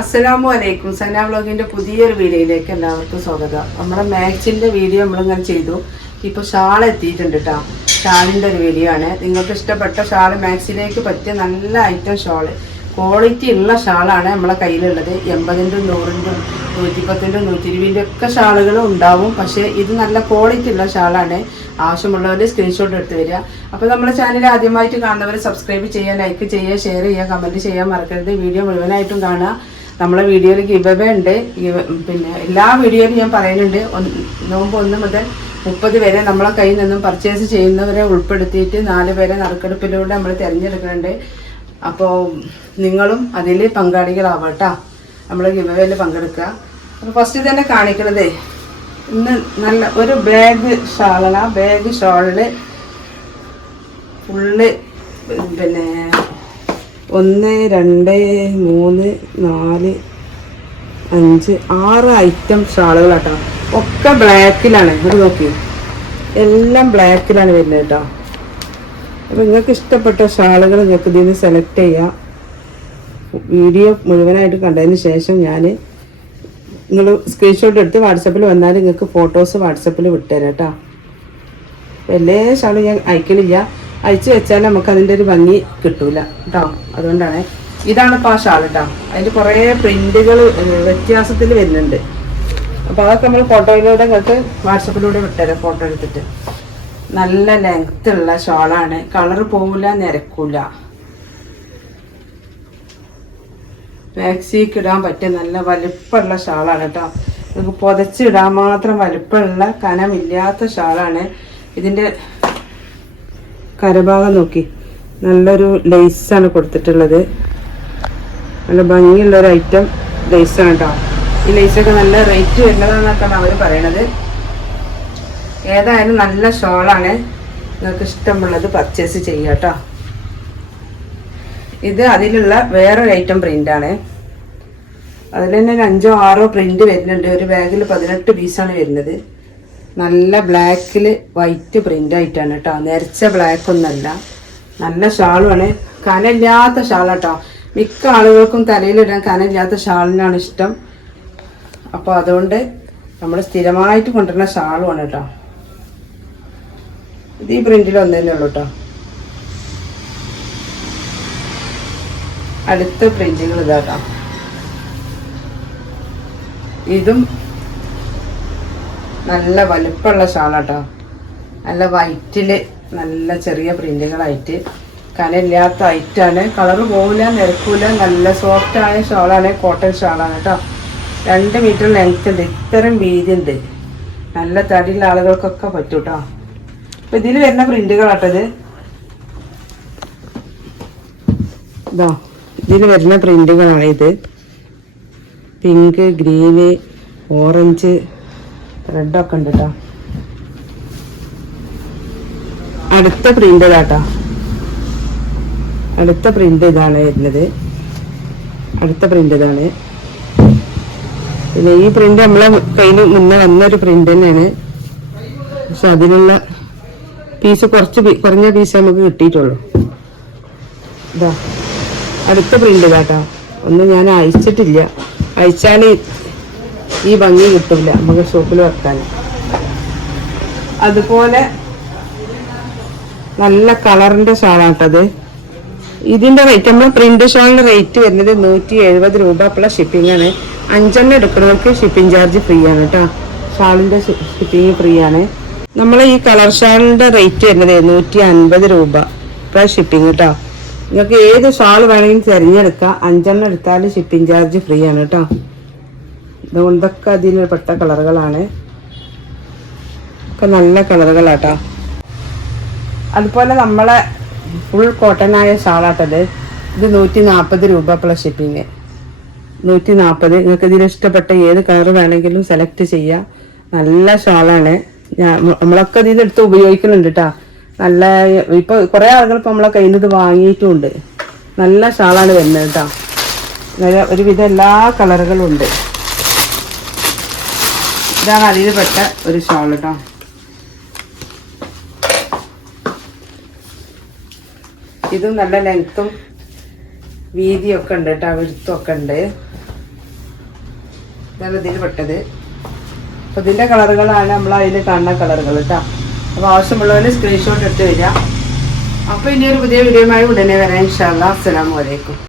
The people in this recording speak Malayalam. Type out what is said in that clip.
അസ്സലാമു അലൈക്കും സന ബ്ലോഗിന്റെ പുതിയൊരു വീഡിയോയിലേക്ക് എല്ലാവർക്കും സ്വാഗതം. നമ്മുടെ മാക്സിന്റെ വീഡിയോ നമ്മളിങ്ങനെ ചെയ്തു. ഇപ്പോൾ ഷാൾ എത്തിയിട്ടുണ്ട് കേട്ടോ ഷാളിന്റെ ഒരു വീഡിയോ ആണ്. നിങ്ങൾക്ക് ഇഷ്ടപ്പെട്ട ഷാൾ മാക്സിലേക്ക് പറ്റിയ നല്ല ഐറ്റം ഷാൾ ക്വാളിറ്റി ഉള്ള ഷാളാണ് നമ്മളെ കയ്യിലുള്ളത്. എൺപതിന്റെ നൂറിന്റെ നൂറ്റിപ്പത്തിന്റെ നൂറ്റി ഇരുപതിന്റെ ഒക്കെ ഷാളുകൾ ഉണ്ടാവും. പക്ഷേ ഇത് നല്ല ക്വാളിറ്റി ഉള്ള ഷാളാണ്. ആവശ്യമുള്ളവർ സ്ക്രീൻഷോട്ട് എടുത്ത് വരിക. അപ്പോൾ നമ്മുടെ ചാനൽ ആദ്യമായിട്ട് കാണുന്നവർ സബ്സ്ക്രൈബ് ചെയ്യുക ലൈക്ക് ചെയ്യുക ഷെയർ ചെയ്യുക കമന്റ് ചെയ്യാൻ മറക്കരുത്. വീഡിയോ മുഴുവനായിട്ടും കാണുക. നമ്മളെ വീഡിയോയിൽ ഗിവവേ ഉണ്ട്. പിന്നെ എല്ലാ വീഡിയോയിലും ഞാൻ പറയുന്നുണ്ട്. നോമ്പ് ഒന്ന് മുതൽ മുപ്പത് വരെ നമ്മളെ കയ്യിൽ നിന്നും പർച്ചേസ് ചെയ്യുന്നവരെ ഉൾപ്പെടുത്തിയിട്ട് നാല് പേരെ നറുക്കെടുപ്പിലൂടെ നമ്മൾ തിരഞ്ഞെടുക്കുന്നുണ്ട്. അപ്പോൾ നിങ്ങളും അതിൽ പങ്കാളികളാവട്ടോ. നമ്മൾ ഗിവവേയിൽ പങ്കെടുക്കുക. അപ്പോൾ ഫസ്റ്റ് തന്നെ കാണിക്കണത് ഇന്ന് നല്ല ഒരു ബാഗ് ഷാളാണ് ബാഗ് ഷാളിൽ ഫുള്ള് പിന്നെ ഒന്ന് രണ്ട് മൂന്ന് നാല് അഞ്ച് ആറ് ഐറ്റം ഷാളുകളാട്ടോ ഒക്കെ ബ്ലാക്കിലാണ്. ഇത് നോക്കി. എല്ലാം ബ്ലാക്കിലാണ് വരുന്നത് കേട്ടോ. അപ്പോൾ നിങ്ങൾക്ക് ഇഷ്ടപ്പെട്ട ഷാളുകൾ നിങ്ങൾക്ക് ഇതിൽ നിന്ന് സെലക്ട് ചെയ്യാം. വീഡിയോ മുഴുവനായിട്ട് കണ്ടതിന് ശേഷം ഞാൻ നിങ്ങൾ സ്ക്രീൻഷോട്ട് എടുത്ത് വാട്സപ്പിൽ വന്നാൽ നിങ്ങൾക്ക് ഫോട്ടോസ് വാട്സപ്പിൽ വിട്ടുതരാം കേട്ടോ. എല്ലാ ഷാളും ഞാൻ അയക്കണില്ല അയച്ചു വെച്ചാൽ നമുക്ക് അതിന്റെ ഒരു ഭംഗി കിട്ടൂല കേട്ടോ അതുകൊണ്ടാണ് ഇതാണ് ഇപ്പോൾ ആ ഷാൾ കേട്ടോ അതിന്റെ കുറേ പ്രിന്റുകൾ വ്യത്യാസത്തിൽ വരുന്നുണ്ട്. അപ്പോൾ അതൊക്കെ നമ്മൾ ഫോട്ടോയിലൂടെ നിങ്ങൾക്ക് വാട്സപ്പിലൂടെ വിട്ടുതരാം ഫോട്ടോ എടുത്തിട്ട്. നല്ല ലെങ്ത് ഉള്ള ഷാളാണ് കളർ പോവില്ല നിരക്കൂല. മാക്സിക്ക് ഇടാൻ പറ്റിയ നല്ല വലുപ്പമുള്ള ഷാളാണ് കേട്ടോ നമുക്ക് പുതച്ചിടാൻ മാത്രം വലിപ്പമുള്ള കനമില്ലാത്ത ഷാളാണ് ഇതിന്റെ കരഭാഗം നോക്കി. നല്ലൊരു ലേസാണ് കൊടുത്തിട്ടുള്ളത്. നല്ല ഭംഗിയുള്ള ഒരു ഐറ്റം ലേസാണ് കേട്ടോ ഈ ലേസൊക്കെ നല്ല റേറ്റ് വരുന്നതാണെന്നൊക്കെയാണ് അവർ പറയണത്. ഏതായാലും നല്ല ഷോളാണ് നിങ്ങൾക്ക് ഇഷ്ടമുള്ളത് പർച്ചേസ് ചെയ്യുക കേട്ടോ ഇത് അതിലുള്ള വേറൊരു ഐറ്റം പ്രിന്റാണ് അതിൽ തന്നെ ഒരു അഞ്ചോ ആറോ പ്രിന്റ് വരുന്നുണ്ട്. ഒരു ബാഗിൽ പതിനെട്ട് പീസാണ് വരുന്നത്. നല്ല ബ്ലാക്കിൽ വൈറ്റ് പ്രിന്റ് ആയിട്ടാണ് കേട്ടോ നിരച്ച ബ്ലാക്ക് ഒന്നല്ല നല്ല ഷാളുമാണ്. കനയില്ലാത്ത ഷാളാട്ടോ. മിക്ക ആളുകൾക്കും തലയിലിടാൻ കനയില്ലാത്ത ഷാളിനാണ് ഇഷ്ടം. അപ്പോൾ അതുകൊണ്ട് നമ്മൾ സ്ഥിരമായിട്ട് കൊണ്ടുവരുന്ന ഷാളുമാണ് കേട്ടോ ഇത് ഈ പ്രിന്റിൽ ഒന്ന് തന്നെ ഉള്ളൂ കേട്ടോ അടുത്ത പ്രിന്റുകൾ ഇതാട്ടോ ഇതും നല്ല വലുപ്പമുള്ള ഷാളാട്ടോ. നല്ല വൈറ്റിൽ നല്ല ചെറിയ പ്രിന്റുകളായിട്ട് കനയില്ലാത്ത ഐറ്റാണ് കളറ് പോവില്ല നിരക്കൂല. നല്ല സോഫ്റ്റായ ഷാളാണ് കോട്ടൺ ഷാളാണ് കേട്ടോ രണ്ട് മീറ്റർ ലെങ്ത് ഉണ്ട്. ഇത്രയും വീതി ഉണ്ട്. നല്ല തടിയുള്ള ആളുകൾക്കൊക്കെ പറ്റും കേട്ടോ അപ്പം ഇതിൽ വരുന്ന പ്രിന്റുകളാട്ടത് ഇതോ. ഇതിൽ വരുന്ന പ്രിന്റുകളാണ് ഇത്. പിങ്ക് ഗ്രീന് ഓറഞ്ച് റെഡൊക്കെ ഉണ്ട് കേട്ടോ അടുത്ത പ്രിന്റ് ഇതാട്ടോ. അടുത്ത പ്രിന്റ് ഇതാണ് വരുന്നത്. അടുത്ത പ്രിന്റ് ഇതാണ്. പിന്നെ ഈ പ്രിന്റ് നമ്മളെ കയ്യിൽ മുന്നേ വന്നൊരു പ്രിന്റ് തന്നെയാണ്. പക്ഷെ അതിനുള്ള പീസ് കുറച്ച് കുറഞ്ഞ പീസ് നമുക്ക് കിട്ടിയിട്ടുള്ളൂ. ഇതാ. അടുത്ത പ്രിന്റ് ഇതാട്ടോ. ഒന്നും ഞാൻ അയച്ചിട്ടില്ല. അയച്ചാൽ ഈ ഭംഗി കിട്ടില്ല നമുക്ക് ഷോപ്പിൽ വെക്കാൻ. അതുപോലെ നല്ല കളറിന്റെ ഷാളാട്ടത് ഇതിന്റെ റേറ്റ് നമ്മൾ പ്രിന്റ് ഷാളിന്റെ റേറ്റ് വരുന്നത് നൂറ്റി എഴുപത് രൂപ പ്ലസ് ഷിപ്പിംഗ് ആണ്. അഞ്ചെണ്ണം എടുക്കുന്നവർക്ക് ഷിപ്പിംഗ് ചാർജ് ഫ്രീ ആണ് കേട്ടോ ഷാളിന്റെ ഷിപ്പിംഗ് ഫ്രീ ആണ്. നമ്മൾ ഈ കളർ ഷാളിന്റെ റേറ്റ് വരുന്നത് നൂറ്റി അൻപത് രൂപ പ്ലസ് ഷിപ്പിംഗ് കേട്ടോ നിങ്ങൾക്ക് ഏത് ഷാൾ വേണമെങ്കിലും തിരഞ്ഞെടുക്കാം. അഞ്ചെണ്ണം എടുത്താൽ ഷിപ്പിംഗ് ചാർജ് ഫ്രീ ആണ് കേട്ടോ ഇതുകൊണ്ടൊക്കെ അതിൽ പെട്ട കളറുകളാണ്. ഒക്കെ നല്ല കളറുകളാട്ടോ. അതുപോലെ നമ്മളെ ഫുൾ കോട്ടൺ ആയ ഷാളാട്ടത്. ഇത് നൂറ്റി നാൽപ്പത് രൂപ പ്ലസ് ഷിപ്പിങ് നൂറ്റി നാൽപ്പത് നിങ്ങൾക്ക് ഇതിൽ ഇഷ്ടപ്പെട്ട ഏത് കളർ വേണമെങ്കിലും സെലക്ട് ചെയ്യാം. നല്ല ഷാളാണ്. ഞാൻ നമ്മളൊക്കെ ഇതിൽ എടുത്ത് ഉപയോഗിക്കുന്നുണ്ട് കേട്ടോ നല്ല ഇപ്പൊ കുറേ ആളുകൾ ഇപ്പൊ നമ്മളെ കയ്യിൽ നിന്ന് വാങ്ങിയിട്ടുമുണ്ട് നല്ല ഷാളാണ് വരുന്നത് കേട്ടോ ഒരുവിധം എല്ലാ കളറുകളും ഉണ്ട്. ഇതാണ് അതിൽ പെട്ട ഒരു ഷോൾ കേട്ടോ ഇതും നല്ല ലെങ്ത്തും വീതിയൊക്കെ ഉണ്ട് കേട്ടോ വിടുത്തൊക്കെ ഉണ്ട്. ഇതാണ് ഇതിൽ പെട്ടത് അപ്പോൾ ഇതിന്റെ കളറുകളാണ് നമ്മൾ അതിൽ കാണുന്ന കളറുകൾ കേട്ടോ അപ്പോൾ ആവശ്യമുള്ളവർ സ്ക്രീൻഷോട്ട് എടുത്ത് വരിക. അപ്പോൾ ഇനി ഒരു പുതിയ വീഡിയോയുമായി ഉടനെ വരാം. ഇൻഷാല്ലാ അസ്സലാമു അലൈക്കും.